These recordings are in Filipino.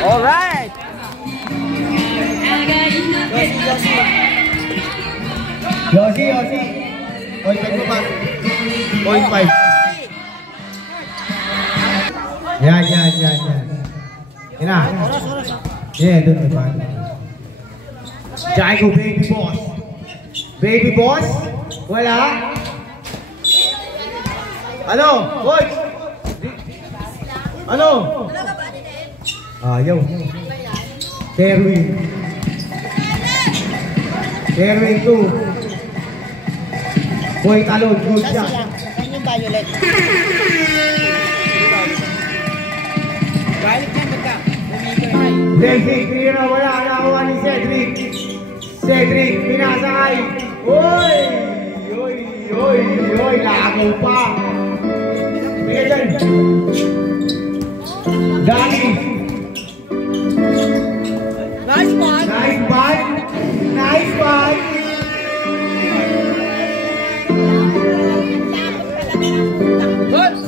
Alright! Yossi. 0.5 mo pa. 0.5. Yan. Ina. Yeah, doon ba? Jaigo, baby boss. Baby boss? Wala? Ano? Coach? Ano? Ayaw. Terwin 2. Boy talon, good shot. Saan yung violet? Violet yan, magka. Cedric, tira, wala. Nakuha ni Cedric. Cedric, pinasakay. Uy! Lakaw pa. Bigay dyan. Dani. Nice one! Nice one.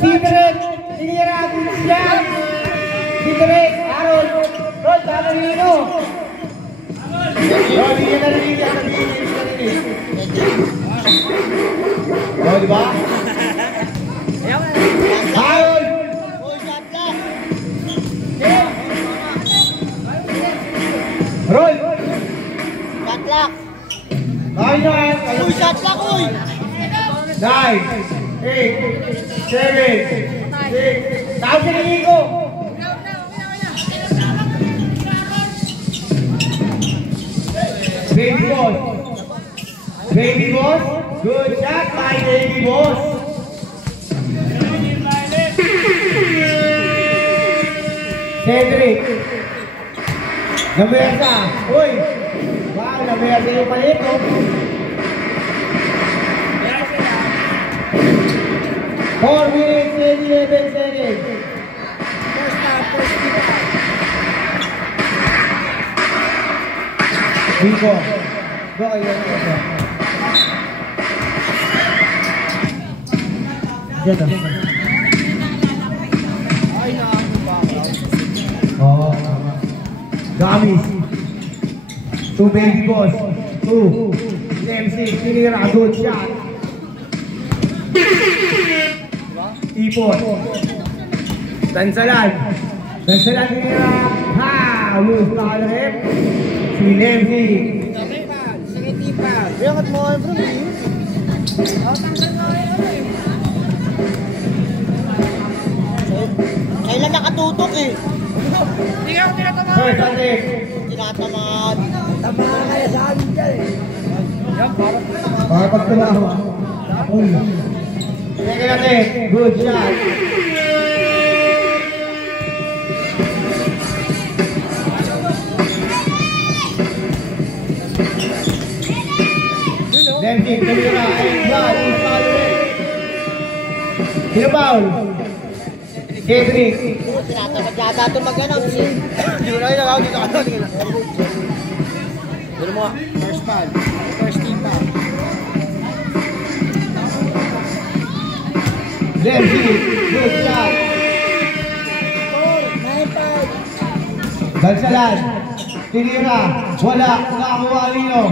Cedric, tinira siya. Cedric, Aaron. Rod, Tamarino. Rod, hindi na narinig. Oh, diba? Aaron. Roll. Shot lock! Kaya. Uy, shot lock, uy! 9, 8, 7, 6. Tawag sa Nico. Baby boss. Good shot by baby boss. Cedric. Namersa. Uy. Wow, namersa yung palit. 4 minutes and 11 seconds. Nico. Go kayo. Dito. Oh, Gamis. 2 baby boss. 2. MC, tinira. Good shot. Ipon. Dansalan tinira. Ha! Lose na ka na rep. Si Lemzi. Bakit mo kayo, bro? Kailan nakatutok eh? Hindi ka ako tinatamaan. First attack. Tinatamaan. Tamaan kaya sa amin dyan eh. Para pagtulaho. Uy. Second attack. Good shot. Lemzi, tinira. Sino foul? Cedric. Tinatamad yata ito mag-anong. Hindi ko na kayo nagawag dito. Dito mo. First foul. First team foul. Lemzi, good shot. 4, 9, 5. Dansalan, tinira, wala, nakakuha Lino.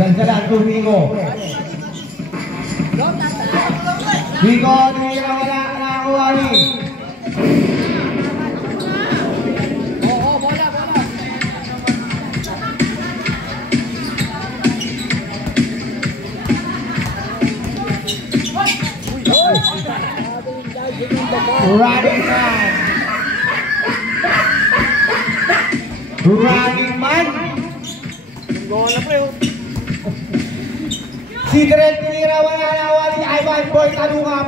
Dansalan, Tumingo. Nico, tinira, wala, nakakuha Lino. Running man. Gawin na pre. Si Dred tinira, wala nakuha ni Ivan Boy Talungap.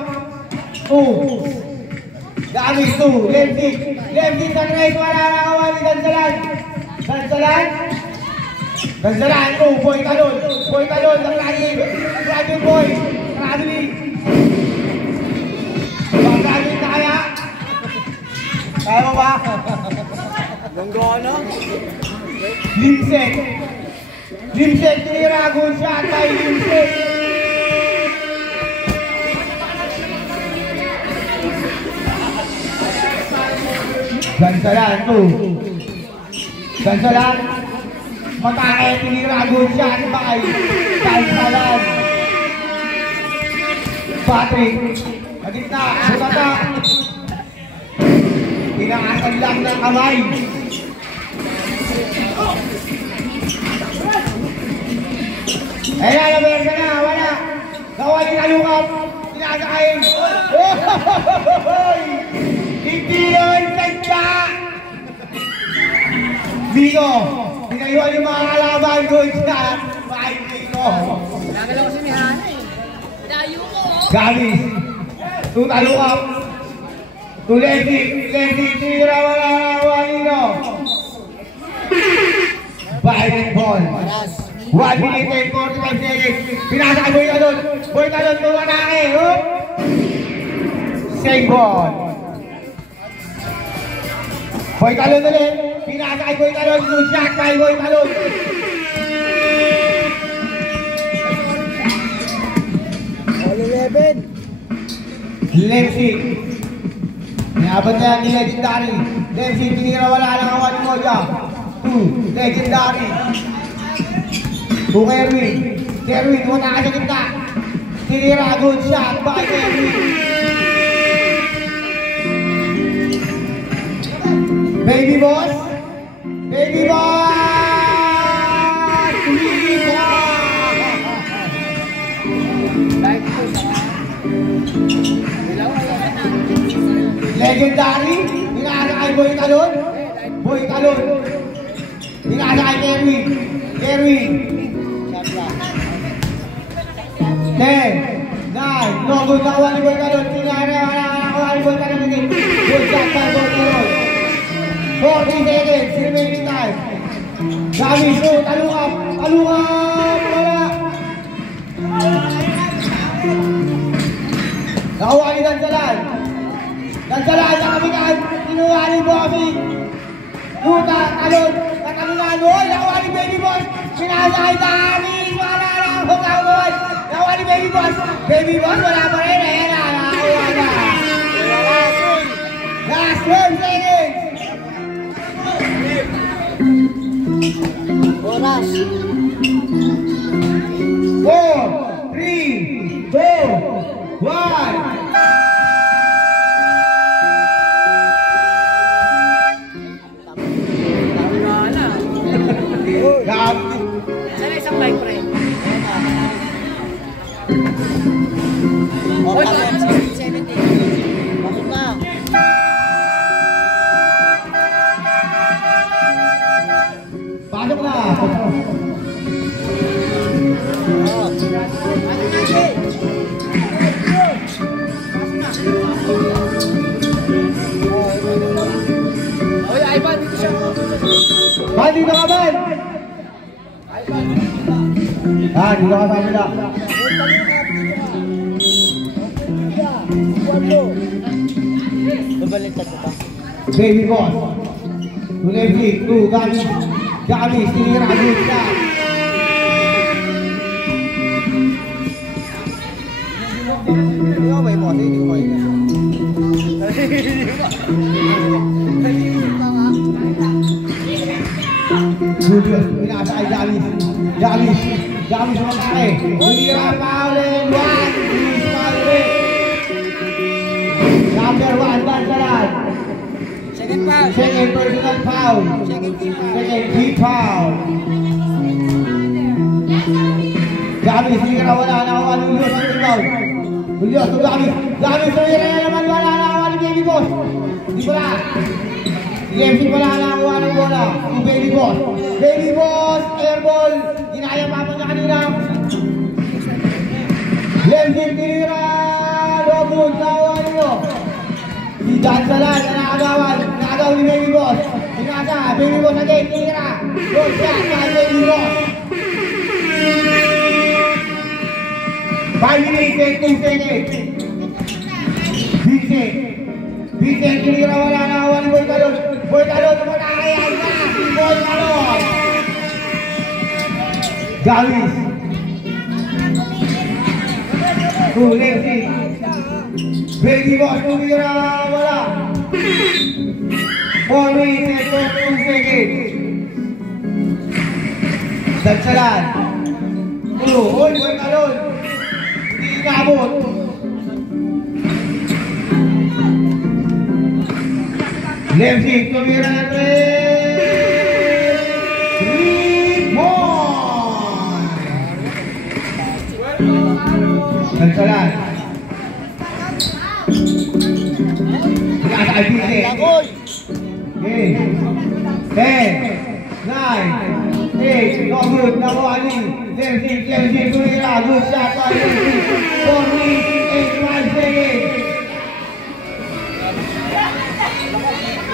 2. Gamis 2. Lemzi Sunrise, wala nakuha ni Dansalan. Dansalan 2. Boy Talon, traveling boy. Traveling na kaya? Kaya mo ba? Ganggono. Limsek tinira, good shot by Limsek. Gansalan, 2. Gansalan. Matake, tinira, good shot by Gansalan. Patrick. Nagitna, sumata. Tinakasan lang ng kamay. Ayan, namerga na, wala. Gawa ni Kalungap. Tinakain. Hindi yun, tanda! Biko, pinayuan yung mga kalaban ko siya. Bakit Biko? Nagalaw ko si Mihana eh. Dayo ko oh. Galis. Tutalukap. Tulesik. Lesik. Tira wala nino. Biden ball. 1 minute and 45 seconds. Pinasa Boy Talon. Boy Talon tumatake. Same ball. Boy Talon ulit. Pinasa kay Boy Talon. Good shot by Boy Talon. All 11. Lemsik. Niabot na ni Legendary. Lemsik, tinira wala lang awan mo dyan. 2, Legendary. 2 Kerwin. Kerwin, muna ka sa gitna. Tinira, good shot by Kerwin. Baby boss. Baby boss. Baby boss. Legendary. Pinasa kay Boy Talon. Boy Talon. Pinasa kay Kerwin. Kerwin. 10, 9, no good na kawan ni Boy Talon. Pinasa kawan ni Boy Talon. Good shot by Boy Talon. 40 seconds, remaining time. Gamis, talungap, talungap, wala. Nakawa ni Dansalan. Dansalan, nakabitan, kinuha ni Bobby. Luta, talon, nakabitan, nakawa ni Baby Boss. Pinasa kay Damis, wala lang, hukawon. Nakawa ni Baby Boss. Baby Boss, wala pa rin, ayan na, nakawa na. Last 1 seconds. Oras. 4, 3, 2, 1. Sana isang bike pre. Okay. 17. Pasok na. Pasok na. Oy, Ivan, dito siya. Bali na kaban. Dito ka sa kabila. Babaliktad ko pa. Baby Boss. Tulevik, 2, Gamis. Gamis, tinira, good shot. Hindi ko may boss, hindi ko may Julius, pinasa kay Gamis. Gamis, Gamis matake. Tinira, Paulen, 1, Luis Paulen. Number 1, Dansalan. Second foul. Second personal foul. Second team foul. Second team foul. Gamis, tinira, wala na kawan ng Julius ang rebound. Julius, to Gamis. Gamis, tinira na naman, wala na kawan ng Baby Boss. Di ba na? Lemsik, wala na kawan ng bola. Ang Baby Boss. Baby Boss, airball. Ginaya pa niya kanina. Lemsik, tinira. Lobun, kawan nyo. Si Dansalan, nakagawan. Nakagaw ni Baby Boss. Pinasa, Baby Boss again, tinira. Good shot by Baby Boss. 5 minutes and 2 seconds. Vincent, tinira, wala na kawan ni Boy Talon. Boy Talon, tumatakayan na. Si Boy Talon. Gamis. Lemsik. Baby Boss, tumira, wala. 4 minutes and 2 seconds. Dagsalan. Uy, boy talon. Hindi inabot. Lemsik, tumira na 3 more. Dagsalan. Nasa IPC. Okay. 10, 9, 8, no good, number 1, Lemsik, tumira, good shot by Lemsik. 4 minutes, 8 seconds.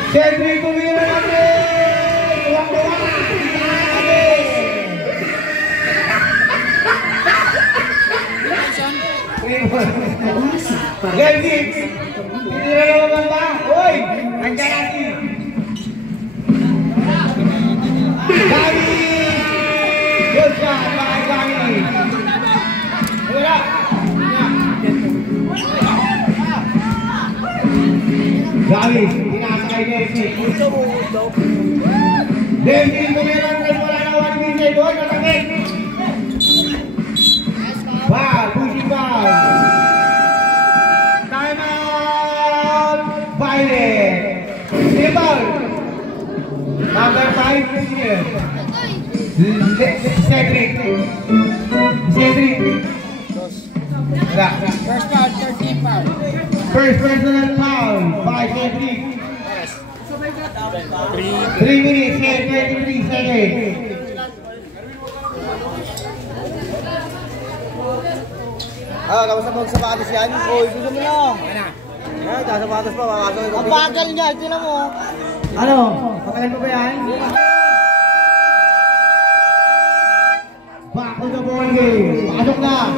Sentry tumira na 3. Tuwang-tuwa. Lemsik. Titira na naman ba? Uy! Nandiyan natin! Gami! Good shot! Bakit Gami? Wala! Gami! Tinasakay Lemsik! Lemsik! Tumira na wala na 1 minute! Doon! Masakit! Wow! Pushing foul! Violet. Simple. Number 5 here. Cedric. First foul, 13 foul. First personal foul by Cedric. 3 minutes and 23 seconds. Tapos na magsapatos yan. Uy, gusto mo na. Ay, sapatos pa, makakasok. Ang bagal niya, tinan mo. Ano? Patagal mo ba yan? Back to the ball game. Pasok na.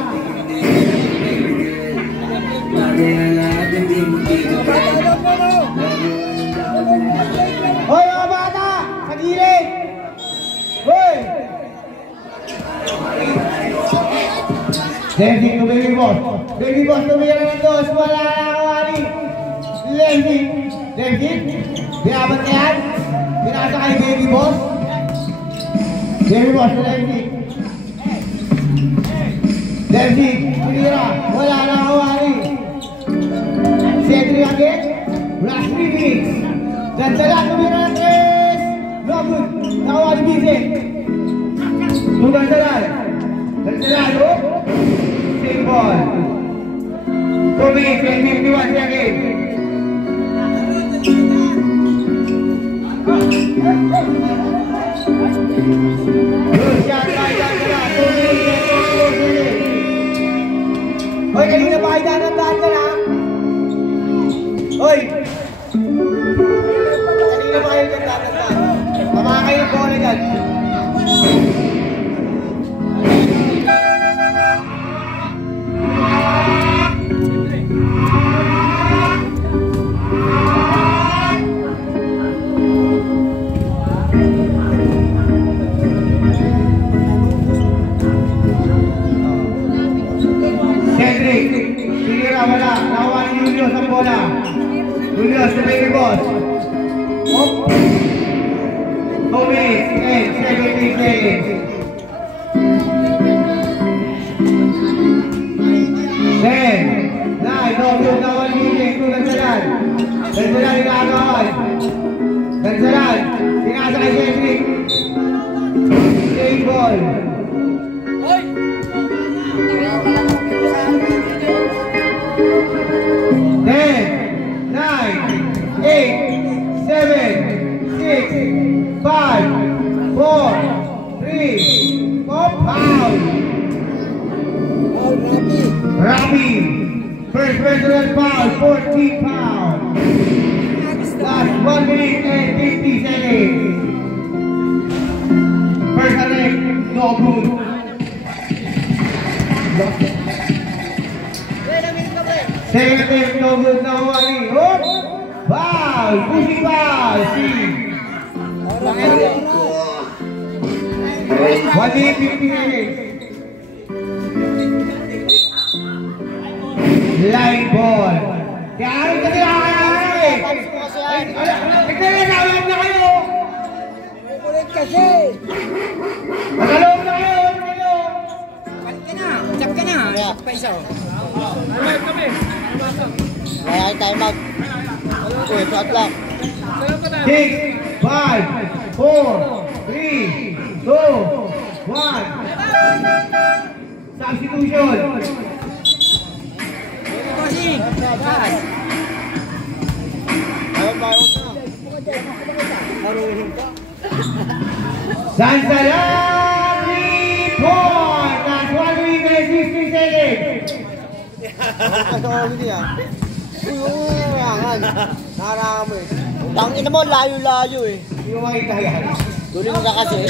Hoy, mga bata! Sa gilid! Hoy! Lemsik to Baby Boss. Baby Boss tumira ng 2. Wala na kawari. Lemsik. Binabat na yan. Binasa kay Baby Boss. Baby Boss to Lemsik. Lemsik. Tumira. Wala na kawari. Cedric again. Last 3 minutes. Dagsalan tumira ng 3. No good. Nakawari Bisek. Dagsalan. Dagsalan. Same ball. 2 minutes and 51 seconds. Good shot by Dagsalan. 2 minutes and 24 seconds. Hoy, kanina pa kayo danang-dahan ka na. Hoy! Kanina pa kayo danang-dahan. Tama kayo ng bola dyan. Cedric, Silira, wala. Nakuha ni Julius ang bola. Julius, the Baby Boss. Up. 2 minutes and 17 seconds. 10, 9, no good, nakuha ni Julius. Dagsalan. Dagsalan, inakakawan. Dagsalan, pinasa kay Cedric. Same ball. 10, 9, 8, 7, 6, 5, 4, 3, foul. Rabi. First personal foul, 14 foul. Last 1 minute and 50 seconds. First attempt, no good. Second attempt, no good, no money. Hook! Foul! Pushing foul! See! 1 minute, 50 seconds. Line ball. Kaya ano kasi nakakaya eh. Tignan na kasi. Magalong na kayo, kayo. Balik ka na. Chak ka na. Yeah. Pa isa. Kaya time out. Uy, shot lang. 6, 5, 4, 3, 2, 1. Substitution. Bossing. Pass. Ayaw na. Naruhin ka. Sansalami point. That's 1 week and 60 seconds. Hindi ah. Uy, mayangan. Nakarama mo eh. Tangin mo, layo-layo eh. Hindi mo makita yan. Tuloy mo na kasi.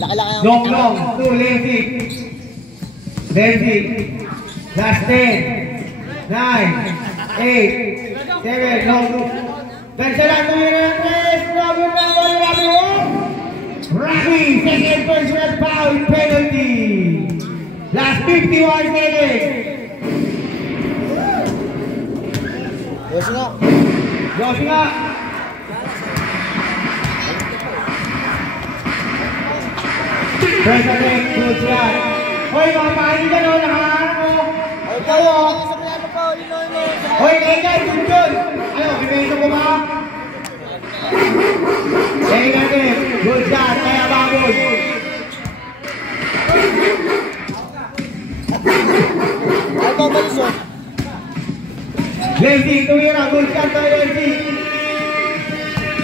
Laki-laki ang Long, to Lenzi. Lenzi. Last 10, 9, 8, 7, long. Gansalan mo yun ang 3. Grabe na mo, grabe mo. Rabi, second personal foul penalty. Last 51 seconds. Yosi nga. Yosi nga. President, good shot. Hoy, mga paanigan o, nakaharap mo. Ay, kayo. Sa plano pa. Ilo. Hoy, Kenya, good. Ano, pinito ko ba? President, good shot. Kaya baboy. Ay, pa balisyon. Lenzi, tumira. Good shot to Lenzi.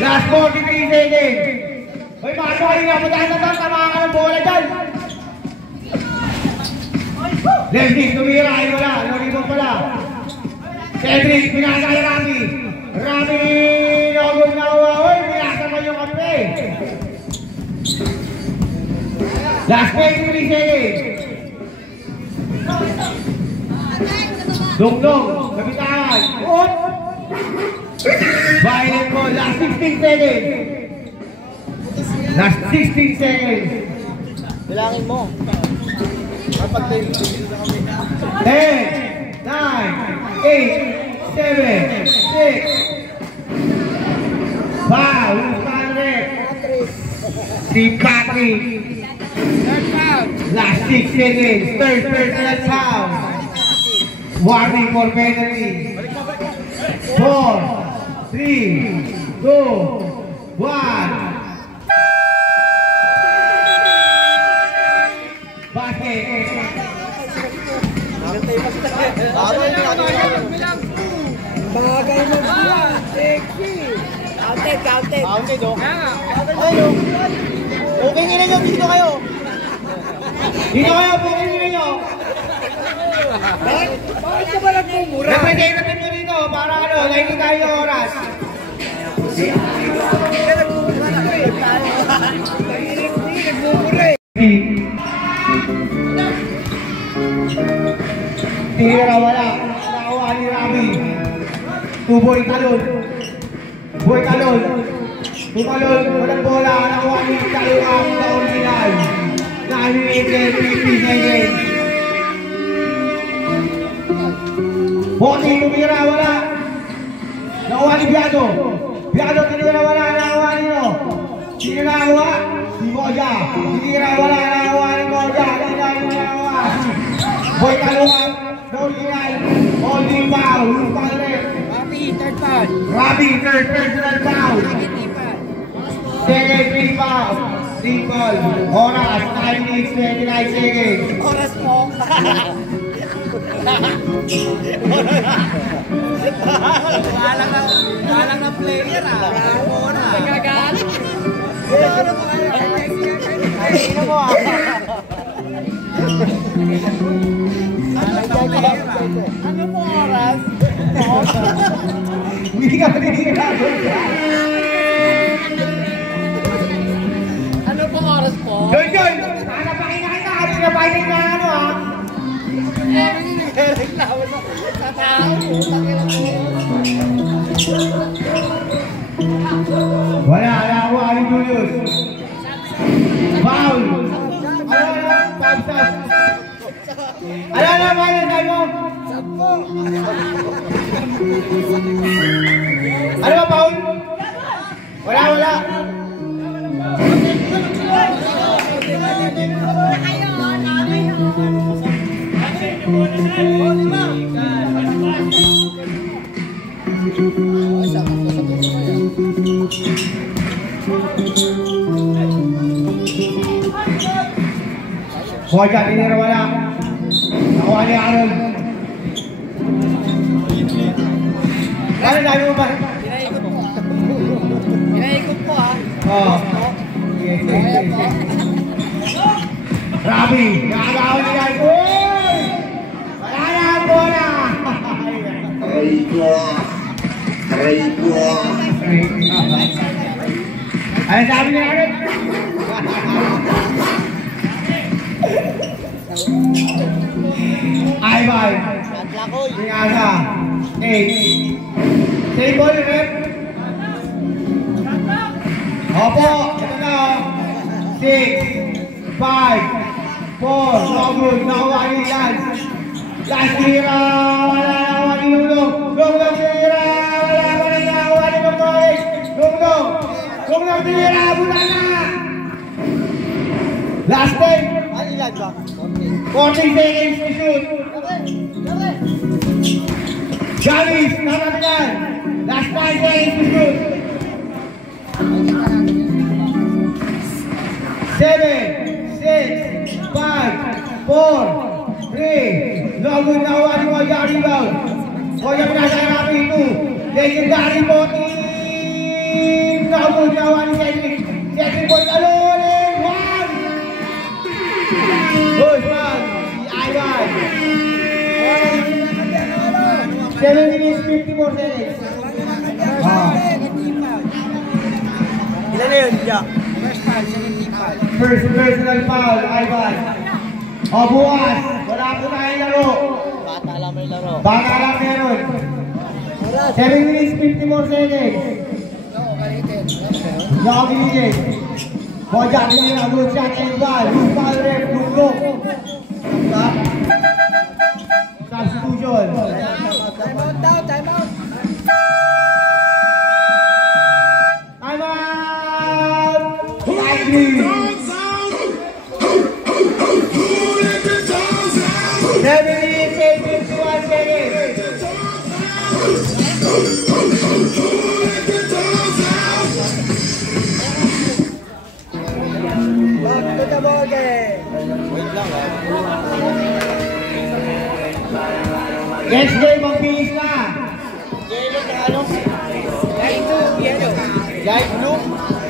Last 43 seconds. Hoy, mga paanigan, madahan na tayo. Tama ka ng bola dyan. Lenzi, tumira. Ay, wala. Loribon pala. Cedric, pinakakaya Rami. Rami, nagod na uwa. Hoy, pinakakaya mo yung kape. Last 23 seconds. Dong-dong, kapitaan. Ut. Violent mo, last 16 seconds. Last 16 seconds. Bilangin mo. Kapag 10, 9, 8, 7, 6. Wow, who's Patrick? Si Patrick. Last 6 seconds. Third personal foul. Warning for penalty. 4, 3, 2, 1. Basket. Bagay mo siya. Sexy. Counted. Counted oh. Ayun. Okay nila nyo. Dito kayo. Dito kayo, pwede nyo. Bakit ka ba nagmumura? Representative nyo dito para ano, hindi tayo yung oras. Tira wala. Nakawa ni Rami. Tuboy talon. Boy talon. Tumalon. Walang bola. Nakawa ni Talong na original. Nakaninigil. 50 seconds. Bosi, tumira, wala. Nakuha ni Biado. Biado, tinira, wala. Nakakuha nyo. Sino nakakuha? Si Moja. Tinira, wala. Nakakuha ni Moja. Tinira, nakakuha. Boy Talungan. Original. Holding foul. Yung pangalit. Rabi, third foul. Rabi, third personal foul. Second, 3 foul. 3 foul. Oras, 9 minutes, 29 seconds. Oras mo. Galang ng player ah. Bravo na. Nagagalit. Ayun mo ah. Ano po oras? Hindi ka tinira. Ano po oras po? John! Nanapakin na kita. Ano na fighting na ano ah? Sa tao, putang ina mo. Wala ako Ali Julius. Foul. Ano na ba yun tayo? Ano ba foul? Wala. Moja tinira wala. Nakuha ni Aaron. Kaya dami mo ba? Pinaikot po ha. Oo. Grabe, nakagawa niya yan. Uy! Wala na ang bola! Ano sabi niya natin? Ivan, Niasa, 8. Same ball, rep. Opo, ito na. 6, 5, 4, no good, nakuha niyo yan. Last tira, wala nakuha ni Lulong. Lulong tira, wala pa rin nakuha ni Magtoy. Lulong tira, buta na. Last 10. Ano ilan ba? 40 seconds to shoot. Javis, nakatigan. Last 9 seconds to shoot. 7, 6, 5, 4, 3. No good na huwa ni Moja rebound. Moja pinasa namin ito. Legendary po team. No good na huwa ni Cedric. Cedric po talon. 1. Good man. Si Ivan. 7 minutes, 54 seconds. Ilan na yun, Jack? First personal foul, Ivan. O bukas, wala po tayong laro. Bata lang may laro. Baka lang meron. 7 minutes, 54 seconds. No, binigay. Moja, binigay. Good shot, Ivan. Good foul rep, good look. Substitution. Time out daw, time out. Time out! Light green. 7 minutes, 51 seconds. Back to the ball game. Next game, magbilis na. Yellow na ano? Light blue, yellow. Light blue?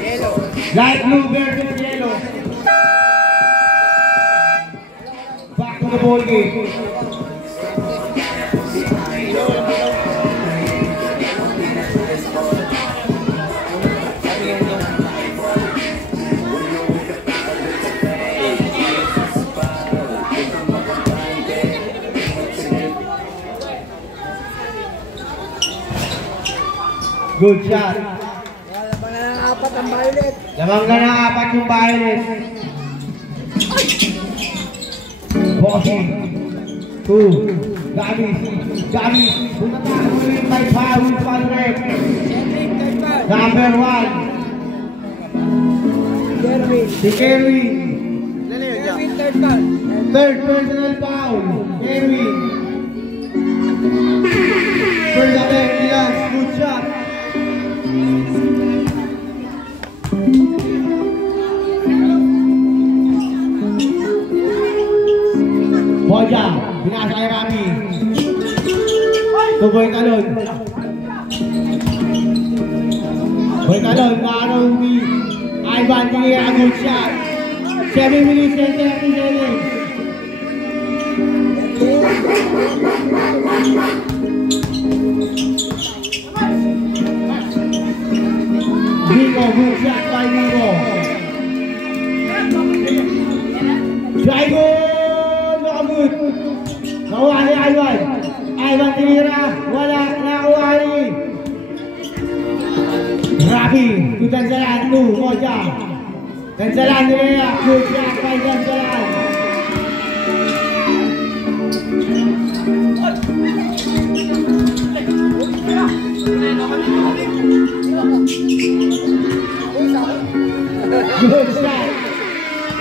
Yellow. Light blue versus yellow. Back to the ball game. Good shot. Lamang na ng 4 ang violet. Lamang na ng 4 yung violet. Bossing. 2. Gamis. Bumata. Ulit by foul. Foul rep. Cedric, third foul. Number 1. Jerwin. Si Kerwin. Ilan na yun, Jack? Jerwin, third foul. Third personal foul. Kerwin. First attempt nila. Good shot. Moja, binasa kay Rami. Boy Talon. Boy Talon, maaraw ni Ivan Tiniera, good shot. 7 minutes and 30 seconds. Vigo, good shot by Vigo. Dragon, no good. Nakuha ni Ivan. Ivan Tiniera, wala, nakuha ni Rabi, to Danzalan, 2, Moja. Danzalan Tiniera, good shot by Danzalan. Good shot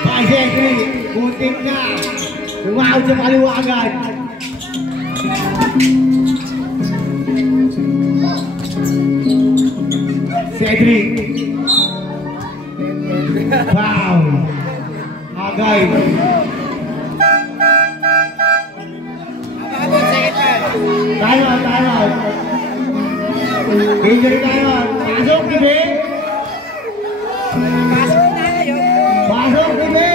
by Zedric. Muntik na. Lumahod sa kaliwa agad. Cedric. Wow. Agay. Time out. Injury time out. Pasok, Tibe. Pasok, Tibe.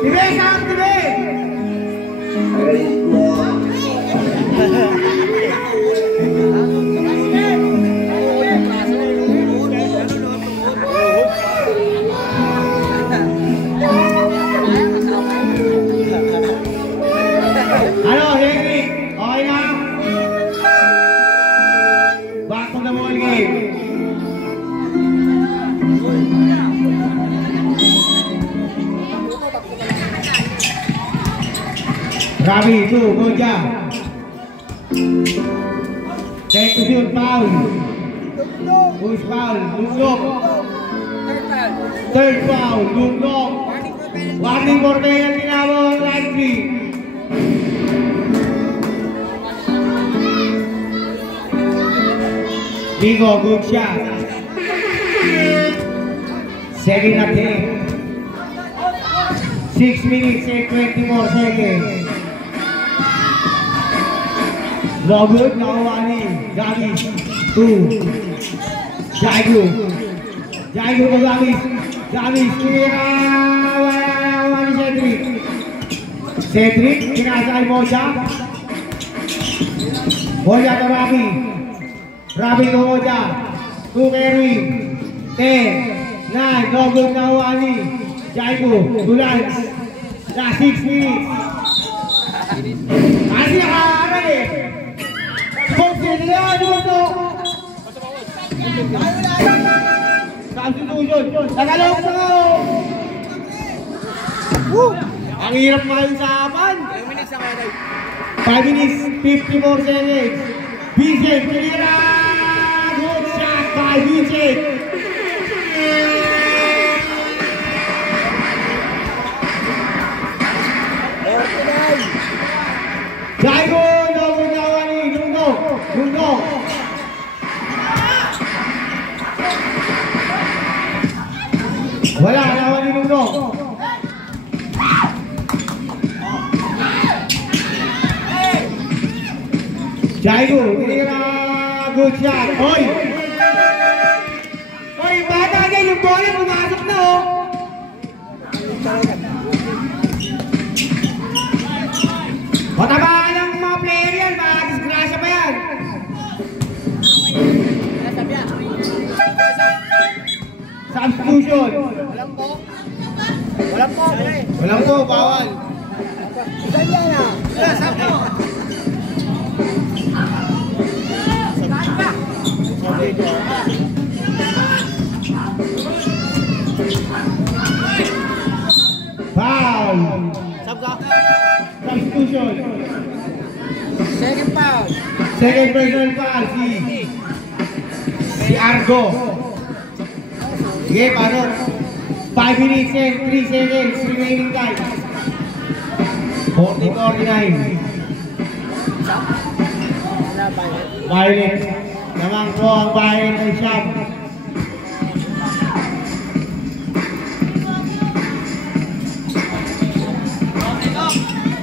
Tibe, saan, Tibe? Ano, Henry? Okay na? Back to the ball game. Rabi, itu, Moja. Take to shoot, foul. Push foul, Lugdok. Third foul, Lugdok. Warning for player tinawag, Landry. Bigo, good shot. Second attempt. 6 minutes and 24 seconds. No good, Nawani. Gabi, 2. Jaigu ke Gabi. Kira, Wani Cedric, kinasay Moja. Moja ke Rabi ke Moja. 2 carry. 10, 9, no good, Nawani. Jaigu, Dulan. Last 6 minutes. Masih ada deh. Pagkilihan mo ito! Substitution! Tagalog na nga! Ang hirap makiusapan! 5 minutes, 54 seconds! Vincent, Kilira! Good shot by Vincent! Jaigo! Lungo. Wala, nawan ni Lungo. Jaigo, tira, good shot. Hoy! Hoy, bata dyan, yung bola pumasok na, oh. Patabakan ng mga player yan, mga disgrasya pa yan. Substitution. Walang po, bawal. Saan yan ah? Foul. Substitution. Second foul. Second personal foul si Argo. Sige, paano? 5 minutes and 3 seconds remaining time. 40-49. Violet. Namang po ang Violet ay Sham.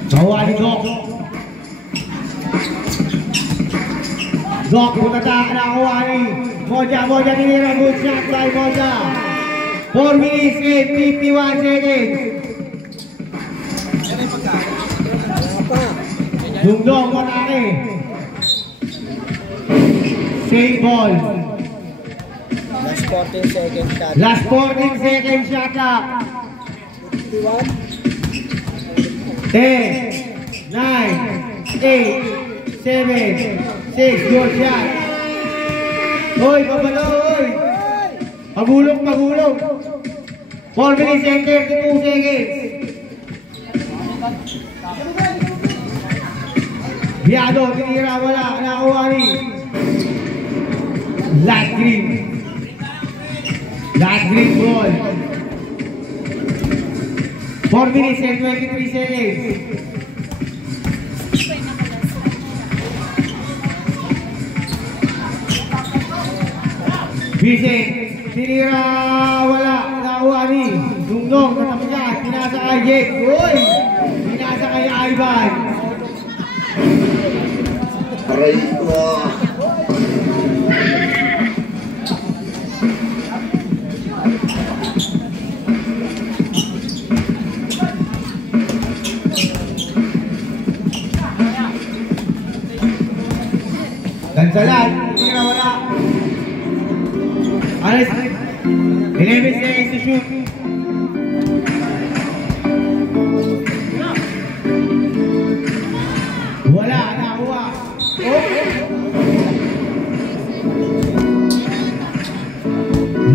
Bawa ni Doc. Doc, butata na kuha ni Moja tinira, good shot by Moja. 4 minutes and 51 seconds. Dungdong matake. Save ball. Last 14 seconds shot. Last 14 seconds shot clock. 10, 9, 8, 7, 6, good shot. Hoy, babalo, hoy. Pagulong. 4 minutes and 32 seconds. Biado, tinira, wala, nakuha ni Light green ball. 4 minutes and 23 seconds. Bising, tinira, wala, nakuha ni Dungdong, natapigan, pinasa kay Jake, uy! Pinasa kay Ivan. Aray ko. Gansalan, tinira, wala. Alas, 11 seconds to shoot. Wala, nakuha.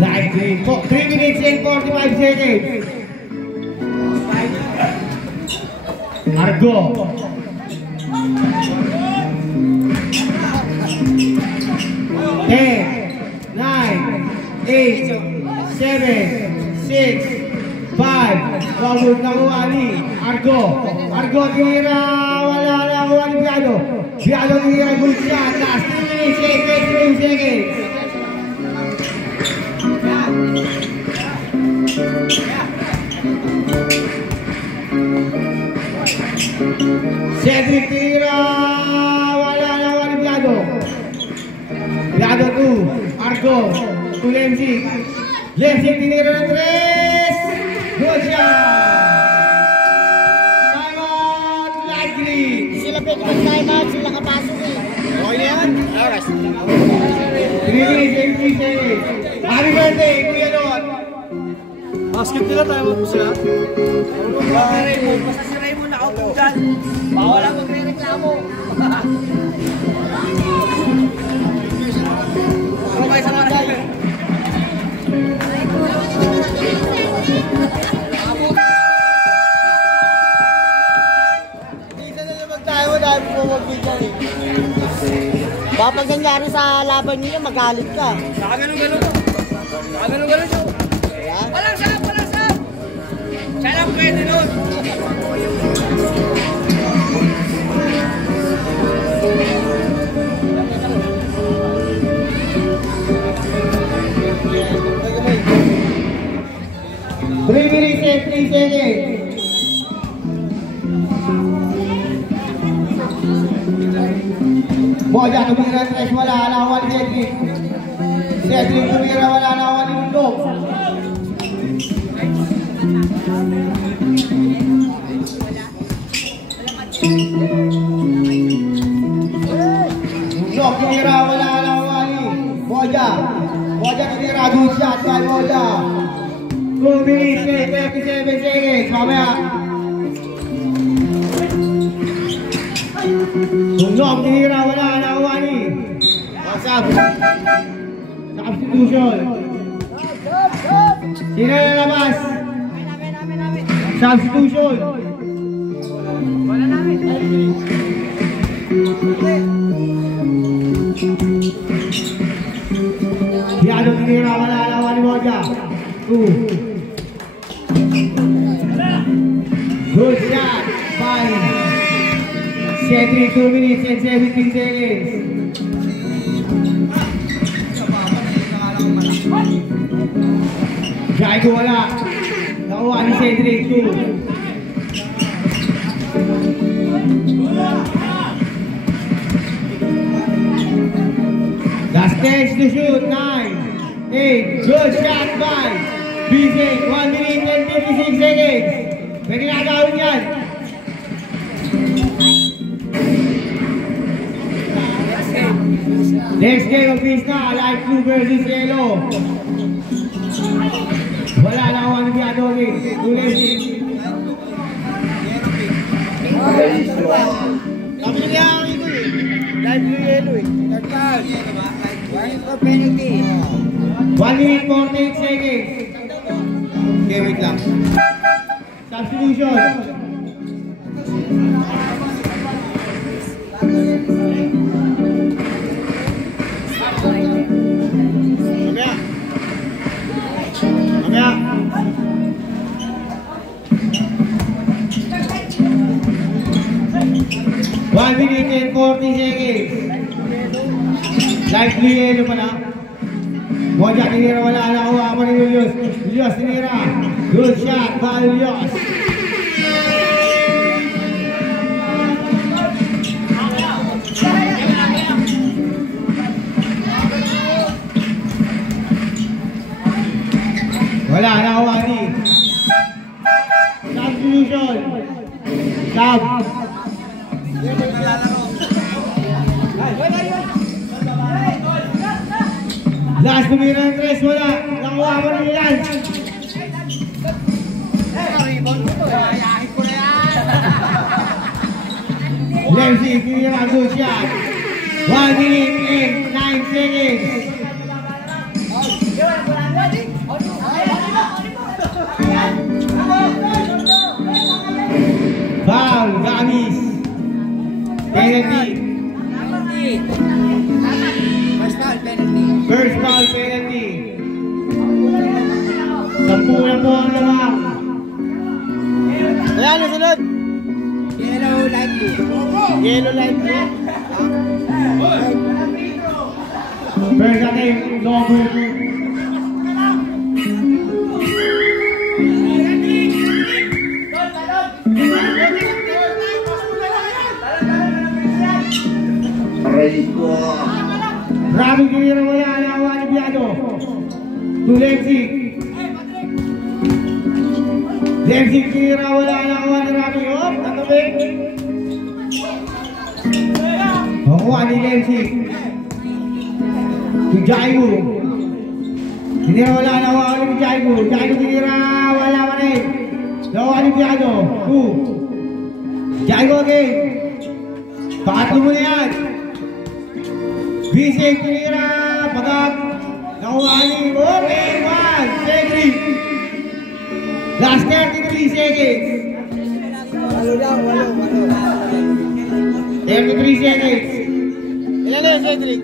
Light green po. 3 minutes and 45 seconds. Argo. Eight, 7, 6, 5. Pagod na kuha ni Argo. Argo tira, wala na kuha ni Biado. Biado tira, good shot. Last 2 minutes, 8 seconds. Cedric tira, wala na kuha ni Biado. Biado 2, Argo. Lemsik. Lemsik tinira ng 3. Good shot! Time out! Light green! Sila pwede mag-time out, sila kapasok eh. Okay na yan? Oras. 3 minutes and 3 seconds. Happy birthday, Kuya Don! Basket nila tayo mo sila. Basta si Raymond nakaupo dyan. Bawal lang magre-reklamo. Okay sa mga tayo. Kapag nangyari sa laban niyo, magalit ka. Nakaganon-ganon. Nakaganon-ganon siya. Walang sab! Walang sab! Siya lang pwede nun. Three minutes and 3 seconds. Boja tumira 3, wala na kuha ni Cedric. Cedric tumira, wala na kuha ni Dungdong. Dungdong tumira, wala na kuha ni Boja. Boja tumira, good shot by Boja. 2 minutes and 37 seconds. Mamaya. Dungdong tinira, wala na kuha ni Wasab. Substitution. Sino na labas? Substitution. Wala namin. Biado tinira, wala na kuha ni Boja. 2. Good shot. 5. Cedric, 2 minutes and 17 seconds. Jaigo wala. Nakuha ni Cedric, 2. Last 10 to shoot. 9, 8. Good shot. 5. Bising, 1 minute and 56 seconds. Pwede na gawin yan. Next game of this na, light blue versus yellow. Wala na ako ano biyado rin. Tulis. Kami nangyayari ko eh. Light blue yellow eh. Penalty. 1 minute 48 seconds. Okay, wait lang. Substitution. Mamaya. 1 minute and 40 seconds. Light blue yellow pala. Wajak tinira, wala nakuha pa ni Julius. Julius tinira. Good shot by Julius. Wala nakuha ni. Substitution. Sub. Last tumira ng 3, wala. Nakuha mo na yan. Lemsi, tinira, good shot. 1 minute and 9 seconds. Foul, Gamis. Penalty. First foul, penalty. 10 na po ang lamang. Ayan, nasunod. Yellow light blue. Yellow light blue. First attempt, no good. Rabing tinira, wala nakuha ni Biado. To Lempsik. Lempsik tinira, wala nakuha ni Rabing. Oh, natabi. Nakuha ni Lempsik. To Jaigo. Tinira, wala nakuha ni Jaigo. Jaigo tinira, wala pa rin. Nakuha ni Biado. 2. Jaigo again. Pakatlo mo na yan. Bisig tinira, pagat. Nakuha ni. Okay, 1, 3. Last 33 seconds. 33 seconds. Ilan na yun, Cedric?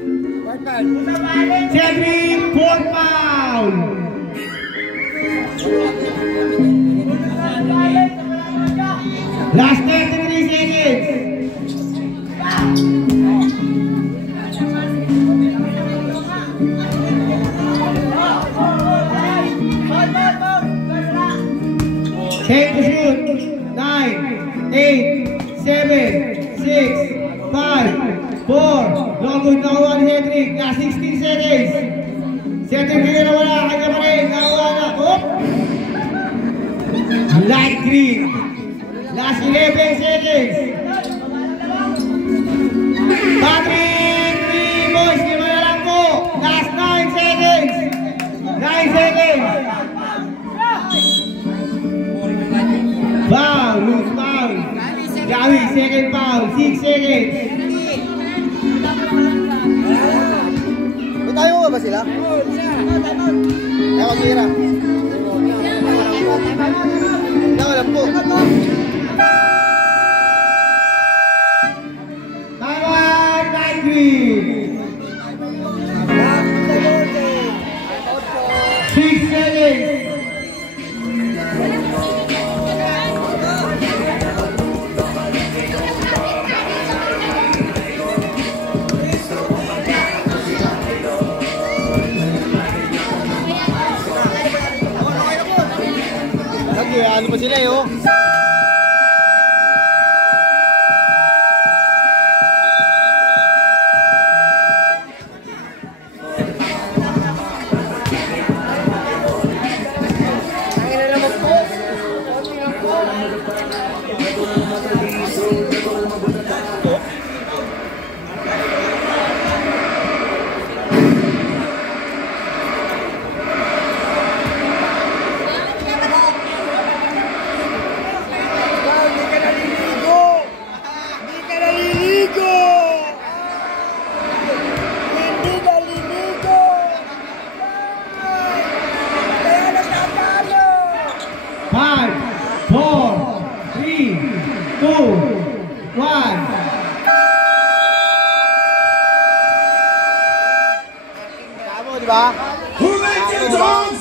Cedric, 4 foul. Last 33 seconds. Take the shoot. 9, 8, 7, 6, 5, 4. No good, nakuha ni Cedric. Last 16 seconds. Cedric hindi na wala. Kanya pa rin. Nakuha na. Oop! Light green. Last 11 seconds. Patrick, 3 boys. 5 na lang po. Last 9 seconds. 9 seconds. Foul, loose foul. Gawi, second foul, 6 seconds. May tayo ba sila? Ewan, tira. Wala po. Taiwan, light green. 6 seconds. Ano pa sila eh, oh? Who let you down?